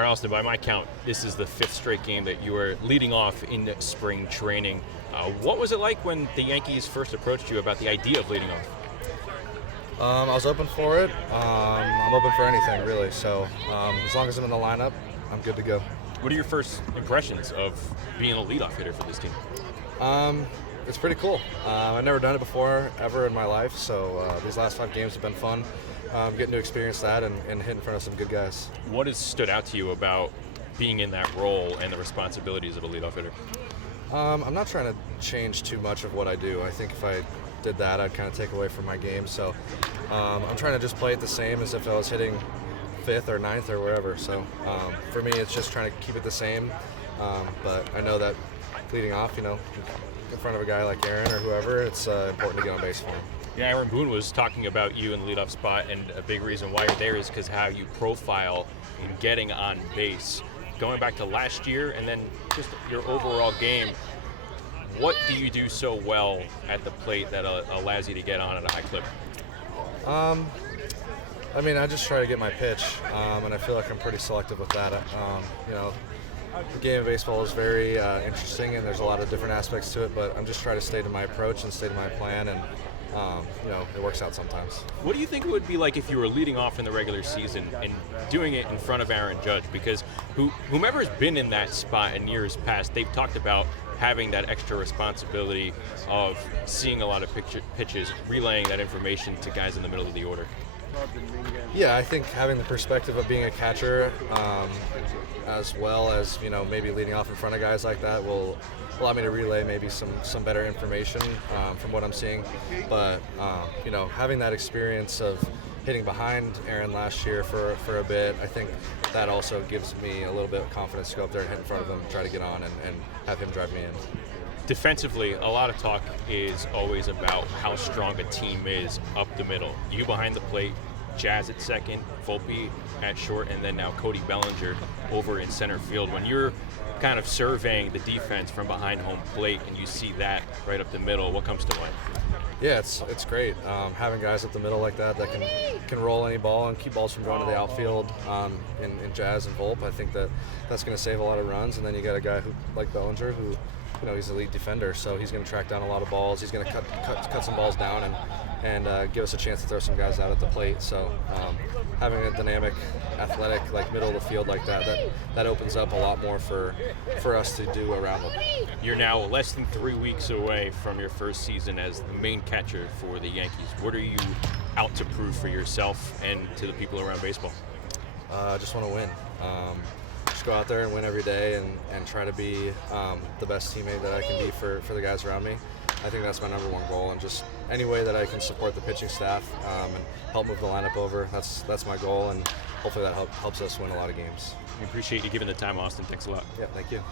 All right, Austin, by my count, this is the 5th straight game that you are leading off in spring training. What was it like when the Yankees first approached you about the idea of leading off? I was open for it. I'm open for anything, really. So as long as I'm in the lineup, I'm good to go. What are your first impressions of being a leadoff hitter for this team? It's pretty cool. I've never done it before, ever in my life. So these last 5 games have been fun. Getting to experience that and hit in front of some good guys. What has stood out to you about being in that role and the responsibilities of a leadoff hitter? I'm not trying to change too much of what I do. I think if I did that, I'd kind of take away from my game. So I'm trying to just play it the same as if I was hitting 5th or 9th or wherever. So for me, it's just trying to keep it the same. But I know that leading off, in front of a guy like Aaron or whoever, it's important to get on base for him. Yeah, Aaron Boone was talking about you in the leadoff spot, and a big reason why you're there is because how you profile in getting on base. Going back to last year and then just your overall game, what do you do so well at the plate that allows you to get on at a high clip? I just try to get my pitch, and I feel like I'm pretty selective with that. The game of baseball is very interesting, and there's a lot of different aspects to it, but I'm just trying to stay to my approach and stay to my plan, and it works out sometimes. What do you think it would be like if you were leading off in the regular season and doing it in front of Aaron Judge? Because whomever's been in that spot in years past, they've talked about having that extra responsibility of seeing a lot of pitches, relaying that information to guys in the middle of the order. Yeah, I think having the perspective of being a catcher, as well as maybe leading off in front of guys like that, will allow me to relay maybe some better information from what I'm seeing. But having that experience of hitting behind Aaron last year for a bit, I think that also gives me a little bit of confidence to go up there and hit in front of him, try to get on, and have him drive me in. Defensively, a lot of talk is always about how strong a team is up the middle. You behind the plate, Jazz at second, Volpe at short, and then now Cody Bellinger over in center field. When you're kind of surveying the defense from behind home plate and you see that right up the middle, what comes to mind? Yeah, it's great having guys up the middle like that can roll any ball and keep balls from going to the outfield in Jazz and Volpe. I think that's going to save a lot of runs, and then you got a guy like Bellinger who he's a lead defender, so he's going to track down a lot of balls. He's going to cut some balls down and give us a chance to throw some guys out at the plate. So having a dynamic, athletic, middle of the field like that opens up a lot more for us to do around them. You're now less than 3 weeks away from your first season as the main catcher for the Yankees. What are you out to prove for yourself and to the people around baseball? I just want to win. Just go out there and win every day and try to be the best teammate that I can be for the guys around me. I think that's my number one goal, and just any way that I can support the pitching staff and help move the lineup over, that's my goal, and hopefully that helps us win a lot of games. We appreciate you giving the time, Austin. Thanks a lot. Yeah, thank you.